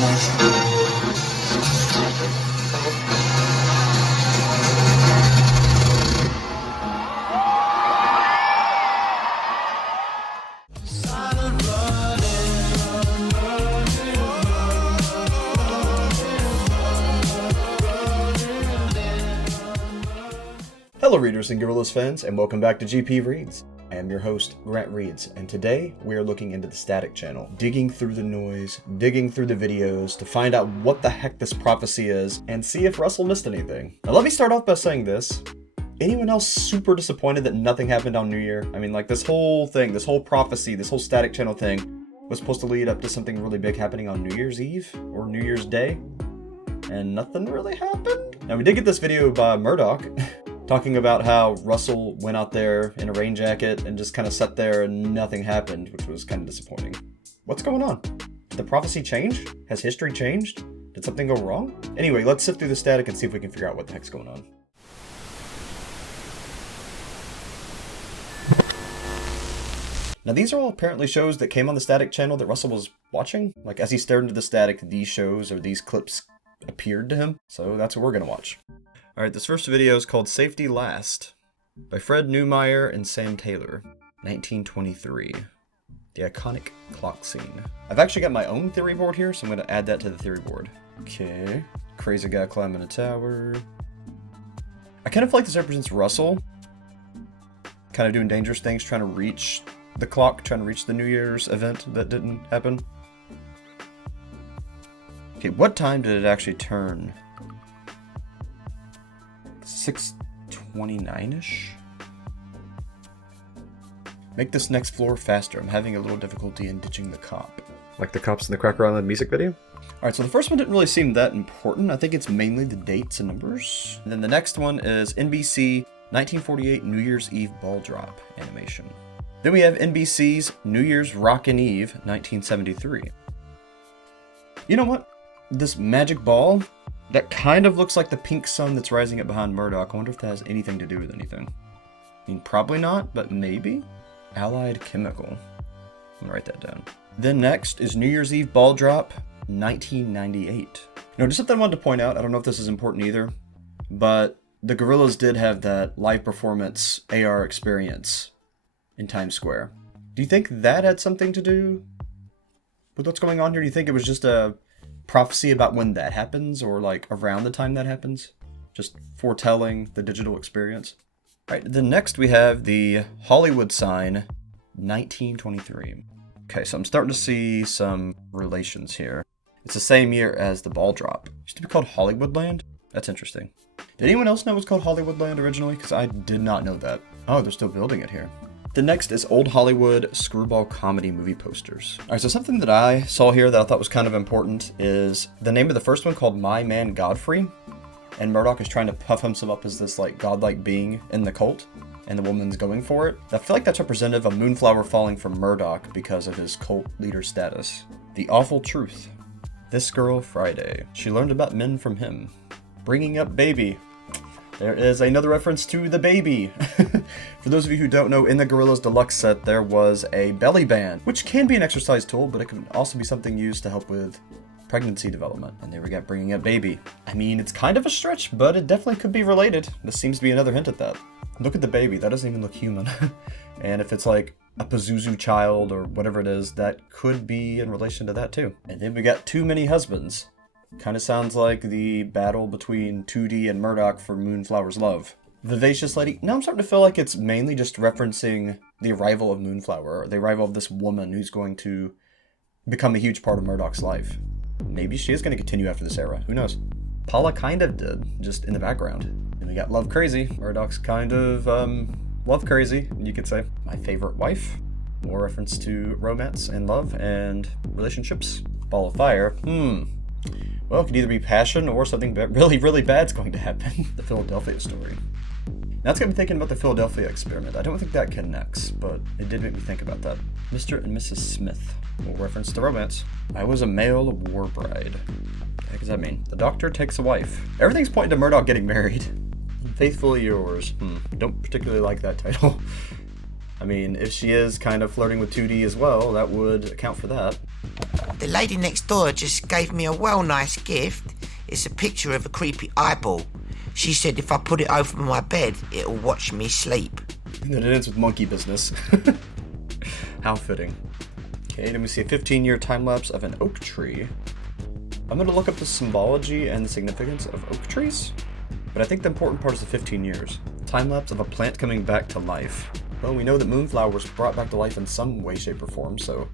Hello readers and Gorillaz fans, and welcome back to GP Reads. I am your host, Grant Reads, and today we are looking into the static channel, digging through the noise, digging through the videos to find out what the heck this prophecy is, and see if Russell missed anything. Now let me start off by saying this. Anyone else super disappointed that nothing happened on New Year? I mean, like, this whole thing, this whole prophecy, this whole static channel thing was supposed to lead up to something really big happening on New Year's Eve or New Year's Day, and nothing really happened? Now we did get this video by Murdoc talking about how Russell went out there in a rain jacket and just kind of sat there and nothing happened, which was kind of disappointing. What's going on? Did the prophecy change? Has history changed? Did something go wrong? Anyway, let's sift through the static and see if we can figure out what the heck's going on. Now these are all apparently shows that came on the static channel that Russell was watching. Like, as he stared into the static, these shows or these clips appeared to him. So that's what we're gonna watch. Alright, this first video is called Safety Last by Fred Neumeier and Sam Taylor, 1923. The iconic clock scene. I've actually got my own theory board here, so I'm going to add that to the theory board. Okay, crazy guy climbing a tower. I kind of feel like this represents Russell, kind of doing dangerous things, trying to reach the clock, trying to reach the New Year's event that didn't happen. Okay, what time did it actually turn? 6:29-ish? Make this next floor faster. I'm having a little difficulty in ditching the cop. Like the cops in the Cracker Island music video? Alright, so the first one didn't really seem that important. I think it's mainly the dates and numbers. And then the next one is NBC 1948 New Year's Eve ball drop animation. Then we have NBC's New Year's Rockin' Eve 1973. You know what? This magic ball, that kind of looks like the pink sun that's rising up behind Murdoc. I wonder if that has anything to do with anything. I mean, probably not, but maybe? Allied Chemical. I'm gonna write that down. Then next is New Year's Eve Ball Drop, 1998. Now, just something I wanted to point out, I don't know if this is important either, but the Gorillaz did have that live performance AR experience in Times Square. Do you think that had something to do with what's going on here? Do you think it was just a prophecy about when that happens, or like around the time that happens, just foretelling the digital experience? All right, then next we have the Hollywood sign, 1923. Okay, so I'm starting to see some relations here. It's the same year as the ball drop. It used to be called Hollywoodland. That's interesting. Did anyone else know it was called Hollywoodland originally? Because I did not know that. Oh, they're still building it here. The next is Old Hollywood screwball comedy movie posters. Alright, so something that I saw here that I thought was kind of important is the name of the first one called My Man Godfrey. And Murdoc is trying to puff himself up as this like godlike being in the cult, and the woman's going for it. I feel like that's representative of Moonflower falling from Murdoc because of his cult leader status. The Awful Truth. This Girl Friday. She learned about men from him. Bringing Up Baby. There is another reference to the baby. For those of you who don't know, in the Gorillaz Deluxe set, there was a belly band, which can be an exercise tool, but it can also be something used to help with pregnancy development. And there we got Bringing Up Baby. I mean, it's kind of a stretch, but it definitely could be related. This seems to be another hint at that. Look at the baby. That doesn't even look human. And if it's like a Pazuzu child or whatever it is, that could be in relation to that too. And then we got Too Many Husbands. Kind of sounds like the battle between 2D and Murdoc for Moonflower's love. Vivacious Lady. Now I'm starting to feel like it's mainly just referencing the arrival of Moonflower, or the arrival of this woman who's going to become a huge part of Murdoc's life. Maybe she is going to continue after this era. Who knows? Paula kind of did, just in the background. And we got Love Crazy. Murdoc's kind of, love crazy, you could say. My Favorite Wife. More reference to romance and love and relationships. Ball of Fire. Well, it could either be passion or something really, really bad's going to happen. The Philadelphia story. Now it's got me thinking about the Philadelphia experiment. I don't think that connects, but it did make me think about that. Mr. and Mrs. Smith. Well, reference to romance. I was a male war bride. What the heck does that mean? The doctor takes a wife. Everything's pointing to Murdoc getting married. Faithfully yours. Don't particularly like that title. I mean, if she is kind of flirting with 2D as well, that would account for that. The lady next door just gave me a well nice gift. It's a picture of a creepy eyeball. She said if I put it over my bed, it'll watch me sleep. And then it ends with monkey business. How fitting. Okay, then we see a 15-year time-lapse of an oak tree. I'm going to look up the symbology and the significance of oak trees, but I think the important part is the 15 years. Time-lapse of a plant coming back to life. Well, we know that Moonflower was brought back to life in some way, shape, or form, so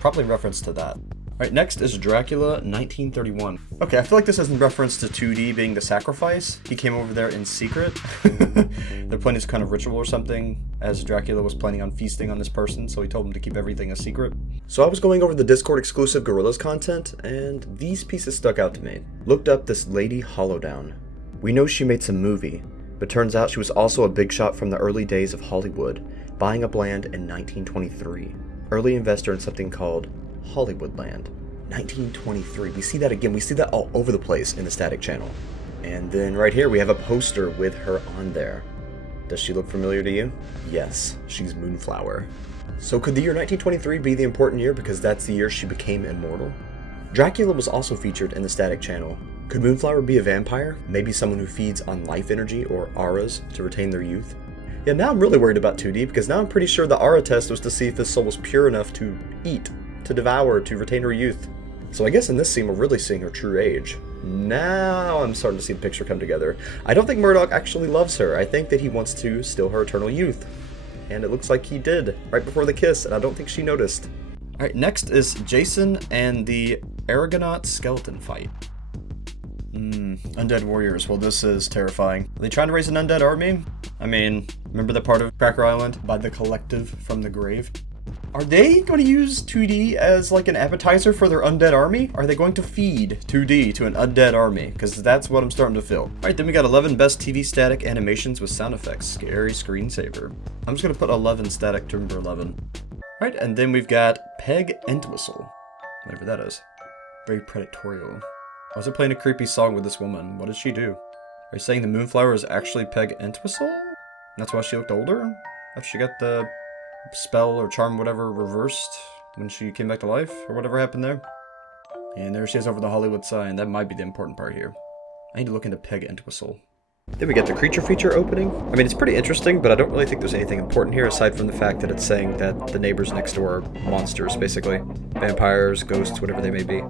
probably reference to that. Alright, next is Dracula 1931. Okay, I feel like this is in reference to 2D being the sacrifice. He came over there in secret. They're planning this kind of ritual or something, as Dracula was planning on feasting on this person, so he told him to keep everything a secret. So I was going over the Discord exclusive Gorillaz content, and these pieces stuck out to me. Looked up this Lady Hollowdown. We know she made some movie, but turns out she was also a big shot from the early days of Hollywood, buying up land in 1923. Early investor in something called Hollywoodland. 1923. We see that again. We see that all over the place in the static channel. And then right here we have a poster with her on there. Does she look familiar to you? Yes, she's Moonflower. So could the year 1923 be the important year because that's the year she became immortal? Dracula was also featured in the static channel. Could Moonflower be a vampire? Maybe someone who feeds on life energy or auras to retain their youth? Yeah, now I'm really worried about 2D because now I'm pretty sure the aura test was to see if this soul was pure enough to eat, to devour, to retain her youth. So I guess in this scene we're really seeing her true age. Now I'm starting to see the picture come together. I don't think Murdoc actually loves her. I think that he wants to steal her eternal youth. And it looks like he did, right before the kiss, and I don't think she noticed. Alright, next is Jason and the Aragonaut skeleton fight. Undead warriors. Well, this is terrifying. Are they trying to raise an undead army? I mean, remember the part of Cracker Island by the collective from the grave? Are they going to use 2D as like an appetizer for their undead army? Are they going to feed 2D to an undead army? Because that's what I'm starting to feel. Alright, then we got 11 best TV static animations with sound effects. Scary screensaver. I'm just going to put 11 static to number 11. Alright, and then we've got Peg Entwistle. Whatever that is. Very predatorial. Why is it playing a creepy song with this woman? What did she do? Are you saying the Moonflower is actually Peg Entwistle? That's why she looked older? After she got the spell or charm, whatever, reversed when she came back to life? Or whatever happened there? And there she is over the Hollywood sign. That might be the important part here. I need to look into Peg Entwistle. Then we get the creature feature opening. I mean, it's pretty interesting, but I don't really think there's anything important here aside from the fact that it's saying that the neighbors next door are monsters, basically. Vampires, ghosts, whatever they may be.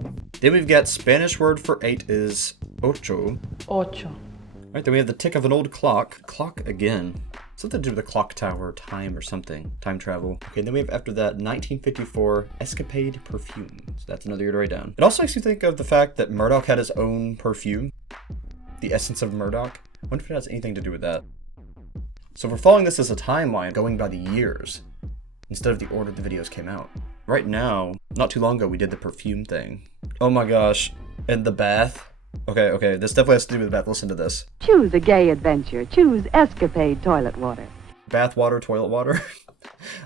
Then we've got Spanish word for 8 is ocho. Ocho. Alright, then we have the tick of an old clock. Clock again. Something to do with the clock tower, time or something. Time travel. Okay, then we have after that 1954 Escapade Perfume. So that's another year to write down. It also makes me think of the fact that Murdoc had his own perfume. The essence of Murdoc. I wonder if it has anything to do with that. So we're following this as a timeline going by the years instead of the order the videos came out. Right now, not too long ago, we did the perfume thing. Oh my gosh. And the bath. Okay, this definitely has to do with the bath. Listen to this. Choose a gay adventure. Choose Escapade toilet water. Bath water, toilet water.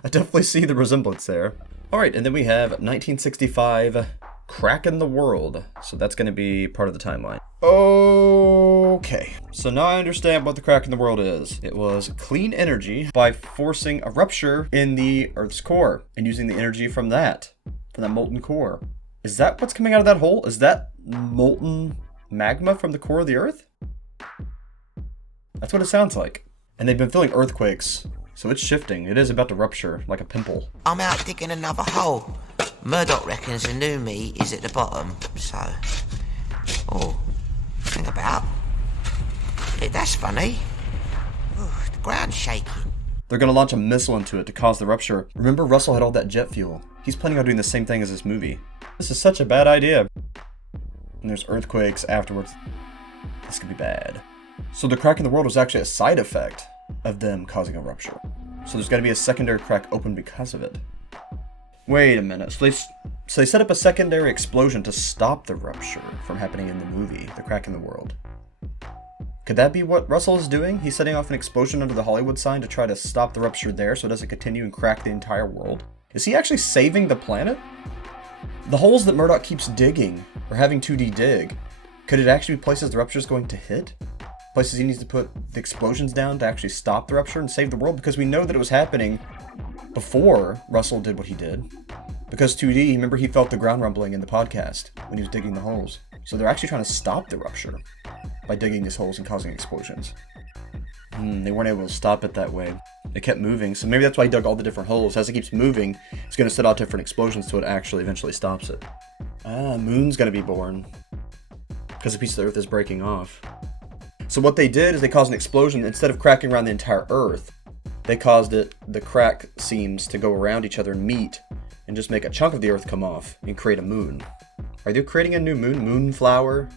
I definitely see the resemblance there. Alright, and then we have 1965 Crack in the World. So that's going to be part of the timeline. Okay, so now I understand what the crack in the world is. It was clean energy by forcing a rupture in the Earth's core and using the energy from that molten core. Is that what's coming out of that hole? Is that molten magma from the core of the Earth? That's what it sounds like. And they've been feeling earthquakes, so it's shifting. It is about to rupture like a pimple. I'm out digging another hole. Murdoc reckons the new me is at the bottom, so... Oh, hang about. Hey, that's funny. Ooh, the ground's shaking. They're gonna launch a missile into it to cause the rupture. Remember, Russell had all that jet fuel. He's planning on doing the same thing as this movie. This is such a bad idea. And there's earthquakes afterwards. This could be bad. So the crack in the world was actually a side effect of them causing a rupture. So there's gotta be a secondary crack open because of it. Wait a minute. So they set up a secondary explosion to stop the rupture from happening in the movie, The Crack in the World. Could that be what Russell is doing? He's setting off an explosion under the Hollywood sign to try to stop the rupture there so it doesn't continue and crack the entire world. Is he actually saving the planet? The holes that Murdoc keeps digging, or having 2D dig, could it actually be places the rupture is going to hit? Places he needs to put the explosions down to actually stop the rupture and save the world? Because we know that it was happening before Russell did what he did. Because 2D, remember he felt the ground rumbling in the podcast when he was digging the holes. So they're actually trying to stop the rupture by digging these holes and causing explosions. They weren't able to stop it that way. It kept moving, so maybe that's why he dug all the different holes. As it keeps moving, it's going to set out different explosions so it actually eventually stops it. Moon's going to be born. Because a piece of the Earth is breaking off. So what they did is they caused an explosion. Instead of cracking around the entire Earth, they caused the crack seams to go around each other and meet, and just make a chunk of the Earth come off and create a moon. Are they creating a new moon? Moonflower?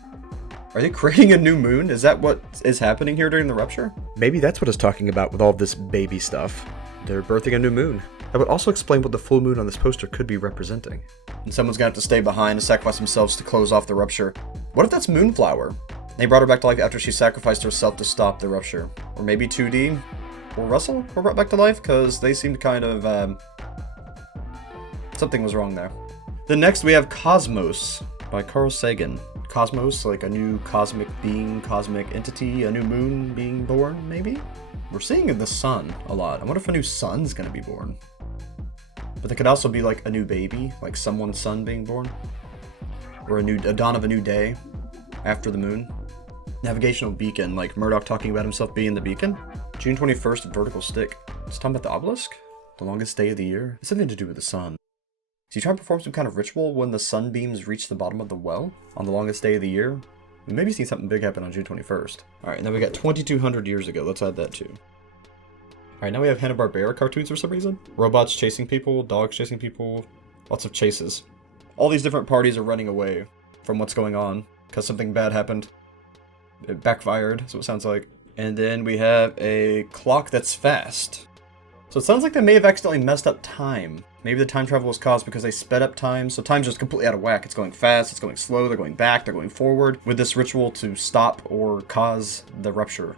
Are they creating a new moon? Is that what is happening here during the rupture? Maybe that's what it's talking about with all this baby stuff. They're birthing a new moon. That would also explain what the full moon on this poster could be representing. And someone's gonna have to stay behind and sacrifice themselves to close off the rupture. What if that's Moonflower? They brought her back to life after she sacrificed herself to stop the rupture. Or maybe 2D or Russell were brought back to life, because they seemed kind of, something was wrong there. Then next we have Cosmos by Carl Sagan. Cosmos, like a new cosmic being, cosmic entity, a new moon being born, maybe? We're seeing the sun a lot. I wonder if a new sun's gonna be born. But there could also be like a new baby, like someone's son being born. Or a dawn of a new day after the moon. Navigational beacon, like Murdoc talking about himself being the beacon. June 21st, vertical stick. It's talking about the obelisk? The longest day of the year? It's something to do with the sun. Is he trying to perform some kind of ritual when the sunbeams reach the bottom of the well on the longest day of the year? We maybe seen something big happen on June 21st. Alright, now we got 2,200 years ago. Let's add that too. Alright, now we have Hanna-Barbera cartoons for some reason. Robots chasing people, dogs chasing people, lots of chases. All these different parties are running away from what's going on because something bad happened. It backfired, so it sounds like. And then we have a clock that's fast. So it sounds like they may have accidentally messed up time. Maybe the time travel was caused because they sped up time, so time's just completely out of whack. It's going fast, it's going slow, they're going back, they're going forward with this ritual to stop or cause the rupture.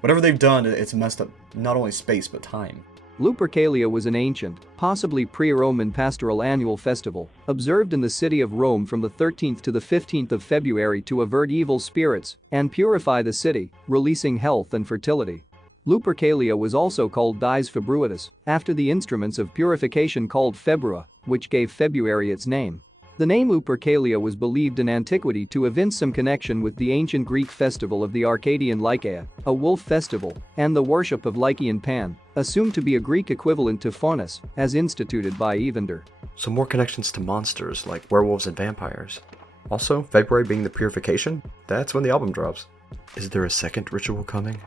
Whatever they've done, it's messed up not only space, but time. Lupercalia was an ancient, possibly pre-Roman pastoral annual festival, observed in the city of Rome from the 13th to the 15th of February to avert evil spirits and purify the city, releasing health and fertility. Lupercalia was also called Dies Februatus, after the instruments of purification called februa, which gave February its name. The name Lupercalia was believed in antiquity to evince some connection with the ancient Greek festival of the Arcadian Lycaea, a wolf festival, and the worship of Lycaean Pan, assumed to be a Greek equivalent to Faunus, as instituted by Evander. So more connections to monsters like werewolves and vampires. Also, February being the purification, that's when the album drops. Is there a second ritual coming?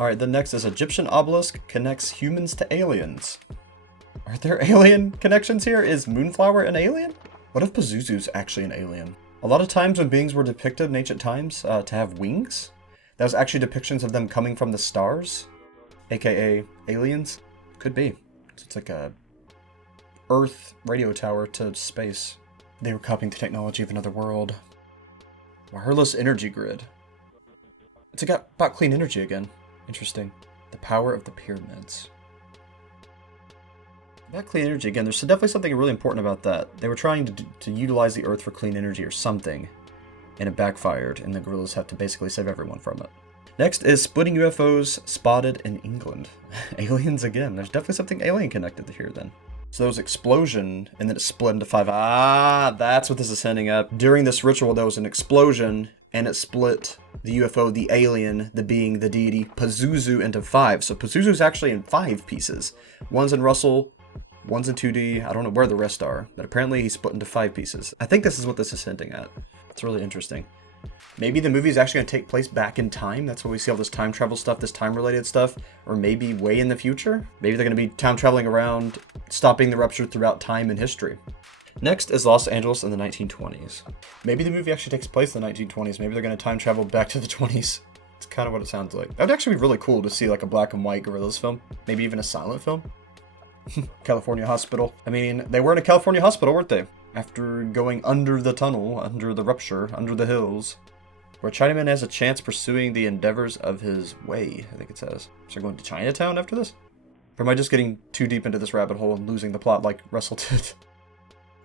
Alright, then next is Egyptian obelisk connects humans to aliens. Are there alien connections here? Is Moonflower an alien? What if Pazuzu's actually an alien? A lot of times when beings were depicted in ancient times to have wings, that was actually depictions of them coming from the stars, aka aliens. Could be. It's like a Earth radio tower to space. They were copying the technology of another world. Wireless energy grid. It's about clean energy again. Interesting. The power of the pyramids. About clean energy again, there's definitely something really important about that. They were trying to utilize the Earth for clean energy or something, and it backfired, and the Gorillaz have to basically save everyone from it. Next is splitting UFOs spotted in England. Aliens again. There's definitely something alien connected here then. So there was an explosion, and then it split into 5. That's what this is hinting at. During this ritual, there was an explosion, and it split the UFO, the alien, the being, the deity, Pazuzu into 5. So Pazuzu's actually in 5 pieces. One's in Russell, one's in 2D. I don't know where the rest are, but apparently he's split into 5 pieces. I think this is what this is hinting at. It's really interesting. Maybe the movie is actually going to take place back in time. That's why we see all this time travel stuff, this time-related stuff. Or maybe way in the future. Maybe they're going to be time traveling around, stopping the rupture throughout time and history. Next is Los Angeles in the 1920s. Maybe the movie actually takes place in the 1920s. Maybe they're going to time travel back to the 20s. It's kind of what it sounds like. That would actually be really cool to see like a black and white Gorillaz film. Maybe even a silent film. California Hospital. I mean, they were in a California hospital, weren't they? After going under the tunnel, under the rupture, under the hills. Where Chinaman has a chance pursuing the endeavors of his way, I think it says. So they're going to Chinatown after this? Or am I just getting too deep into this rabbit hole and losing the plot like Russell did?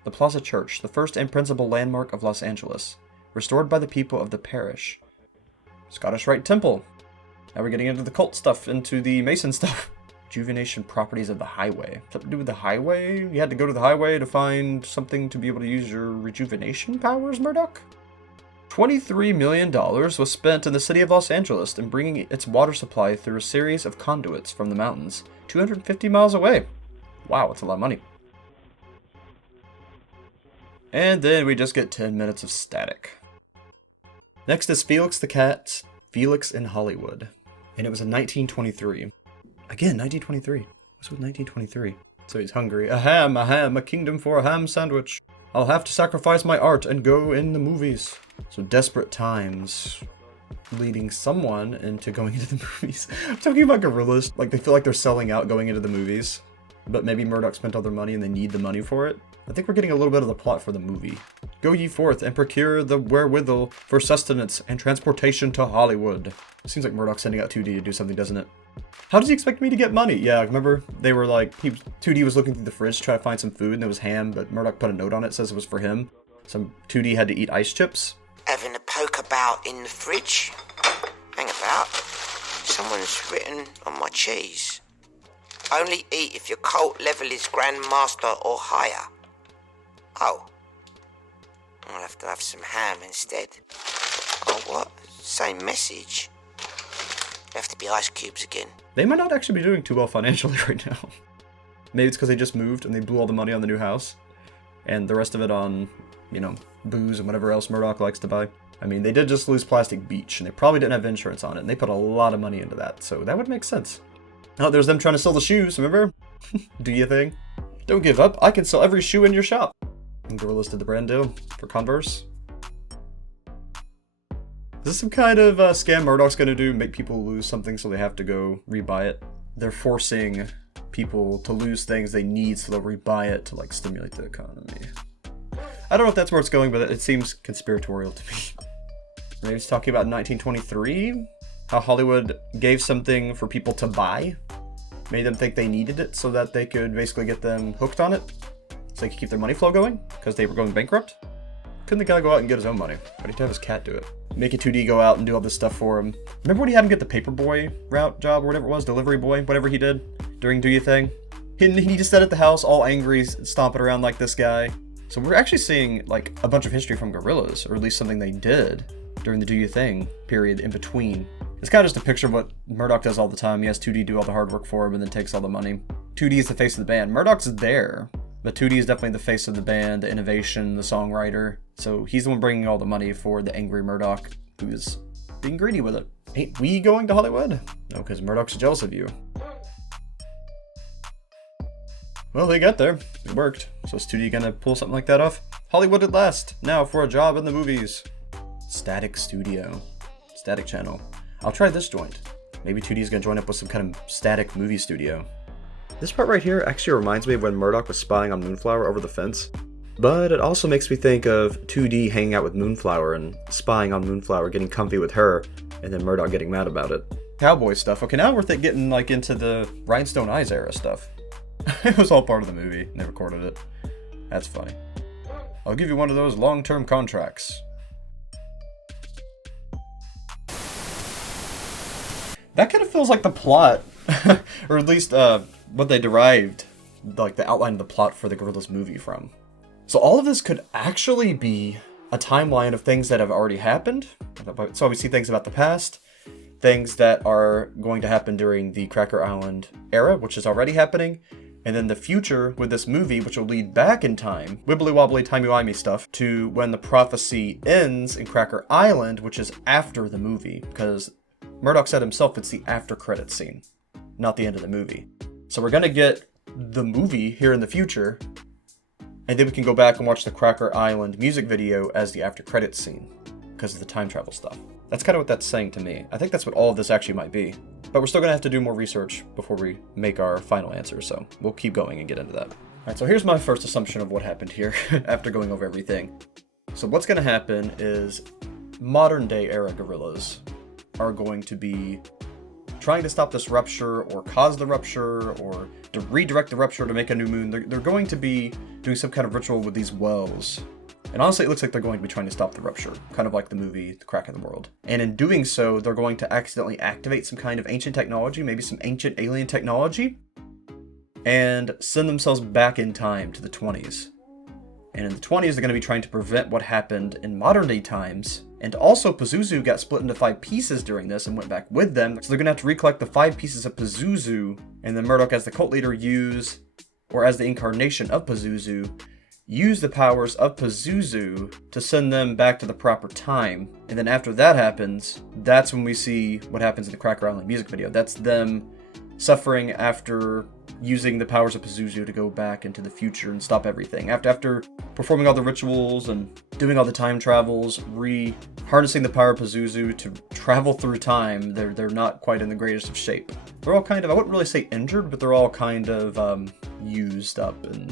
The Plaza Church, the first and principal landmark of Los Angeles. Restored by the people of the parish. Scottish Rite Temple. Now we're getting into the cult stuff, into the Mason stuff. Rejuvenation properties of the highway. Something to do with the highway? You had to go to the highway to find something to be able to use your rejuvenation powers, Murdoc? $23 million was spent in the city of Los Angeles in bringing its water supply through a series of conduits from the mountains 250 miles away. Wow, that's a lot of money. And then we just get 10 minutes of static. Next is Felix the Cat, Felix in Hollywood. And it was in 1923. Again, 1923. What's with 1923? So he's hungry. A ham, a kingdom for a ham sandwich. I'll have to sacrifice my art and go in the movies. So desperate times leading someone into going into the movies. I'm talking about Gorillaz. Like, they feel like they're selling out going into the movies. But maybe Murdoc spent all their money and they need the money for it. I think we're getting a little bit of the plot for the movie. Go ye forth and procure the wherewithal for sustenance and transportation to Hollywood. It seems like Murdoc's sending out 2D to do something, doesn't it? How does he expect me to get money? Yeah, remember they were like, 2D was looking through the fridge to try to find some food and there was ham, but Murdoc put a note on it, says it was for him. Some 2D had to eat ice chips. Having a poke about in the fridge? Hang about. Someone's written on my cheese. Only eat if your cult level is Grandmaster or higher. Oh. I'll have to have some ham instead. Oh, what? Same message. Have to be ice cubes again. They might not actually be doing too well financially right now. Maybe it's because they just moved and they blew all the money on the new house. And the rest of it on, you know, booze and whatever else Murdoc likes to buy. I mean, they did just lose Plastic Beach, and they probably didn't have insurance on it, and they put a lot of money into that, so that would make sense. Oh, there's them trying to sell the shoes, remember? Do you thing? Don't give up, I can sell every shoe in your shop. And Gorillaz did the brand deal for Converse. Is this some kind of scam Murdoc's gonna do? Make people lose something so they have to go rebuy it? They're forcing people to lose things they need so they'll rebuy it to, like, stimulate the economy. I don't know if that's where it's going, but it seems conspiratorial to me. Maybe it's talking about 1923? How Hollywood gave something for people to buy? Made them think they needed it so that they could basically get them hooked on it? So they could keep their money flow going? Because they were going bankrupt? Couldn't the guy go out and get his own money? Why did he have his cat do it? Make a 2D go out and do all this stuff for him. Remember when he had him get the paperboy route job or whatever it was? Delivery boy? Whatever he did during Do You Thing? He just sat at the house all angry, stomping around like this guy. So we're actually seeing, like, a bunch of history from Gorillaz, or at least something they did during the Do You Thing period in between. It's kind of just a picture of what Murdoc does all the time. He has 2D do all the hard work for him and then takes all the money. 2D is the face of the band. Murdoc's there, but 2D is definitely the face of the band, the innovation, the songwriter. So he's the one bringing all the money for the angry Murdoc, who is being greedy with it. Ain't we going to Hollywood? No, because Murdoc's jealous of you. Well, they got there. It worked. So is 2D gonna pull something like that off? Hollywood at last. Now for a job in the movies. Static Studio. Static Channel. I'll try this joint. Maybe 2D's gonna join up with some kind of static movie studio. This part right here actually reminds me of when Murdoc was spying on Moonflower over the fence. But it also makes me think of 2D hanging out with Moonflower and spying on Moonflower, getting comfy with her, and then Murdoc getting mad about it. Cowboy stuff. Okay, now we're getting like into the Rhinestone Eyes era stuff. It was all part of the movie, and they recorded it. That's funny. I'll give you one of those long-term contracts. That kind of feels like the plot, or at least what they derived, like the outline of the plot for the Gorillaz movie from. So all of this could actually be a timeline of things that have already happened. So we see things about the past, things that are going to happen during the Cracker Island era, which is already happening, and then the future with this movie, which will lead back in time, wibbly-wobbly, timey-wimey stuff, to when the prophecy ends in Cracker Island, which is after the movie, because Murdoc said himself it's the after-credits scene, not the end of the movie. So we're gonna get the movie here in the future, and then we can go back and watch the Cracker Island music video as the after-credits scene, because of the time travel stuff. That's kind of what that's saying to me. I think that's what all of this actually might be. But we're still going to have to do more research before we make our final answer, so we'll keep going and get into that. Alright, so here's my first assumption of what happened here, after going over everything. So what's going to happen is modern day era Gorillaz are going to be trying to stop this rupture, or cause the rupture, or to redirect the rupture to make a new moon. They're going to be doing some kind of ritual with these wells And honestly, it looks like they're going to be trying to stop the Rupture, kind of like the movie The Crack in the World. And in doing so, they're going to accidentally activate some kind of ancient technology, maybe some ancient alien technology, and send themselves back in time to the 20s. And in the 20s, they're going to be trying to prevent what happened in modern day times. And also, Pazuzu got split into 5 pieces during this and went back with them. So they're going to have to recollect the 5 pieces of Pazuzu, and then Murdoc, as the cult leader, as the incarnation of Pazuzu, use the powers of Pazuzu to send them back to the proper time. And then after that happens, that's when we see what happens in the Cracker Island music video. That's them suffering after using the powers of Pazuzu to go back into the future and stop everything. After performing all the rituals and doing all the time travels, harnessing the power of Pazuzu to travel through time, they're not quite in the greatest of shape. They're all kind of, I wouldn't really say injured, but they're all kind of used up and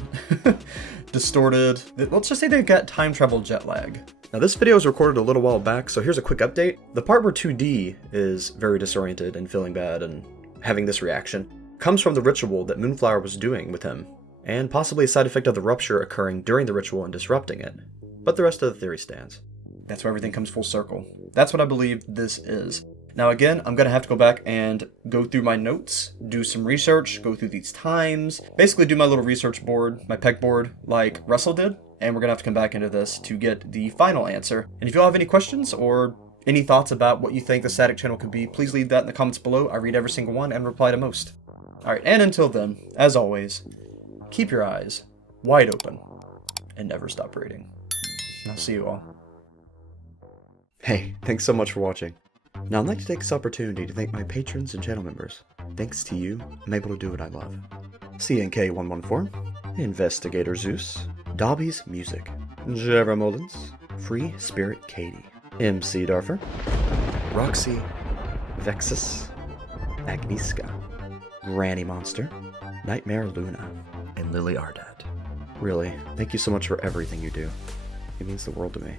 distorted. Let's just say they've got time travel jet lag. Now this video was recorded a little while back, so here's a quick update. The part where 2D is very disoriented and feeling bad and having this reaction comes from the ritual that Moonflower was doing with him, and possibly a side effect of the Rupture occurring during the ritual and disrupting it. But the rest of the theory stands. That's where everything comes full circle. That's what I believe this is. Now again, I'm going to have to go back and go through my notes, do some research, go through these times, basically do my little research board, my pegboard, like Russell did, and we're going to have to come back into this to get the final answer. And if you all have any questions or any thoughts about what you think the static channel could be, please leave that in the comments below. I read every single one and reply to most. Alright, and until then, as always, keep your eyes wide open and never stop reading. I'll see you all. Hey, thanks so much for watching. Now I'd like to take this opportunity to thank my patrons and channel members. Thanks to you, I'm able to do what I love. CNK114, Investigator Zeus, Dobby's Music, Jera Mullins, Free Spirit Katie, MC Darfer, Roxy, Vexus, Agnieszka, Granny Monster, Nightmare Luna, and Lily Ardad. Really, thank you so much for everything you do. It means the world to me.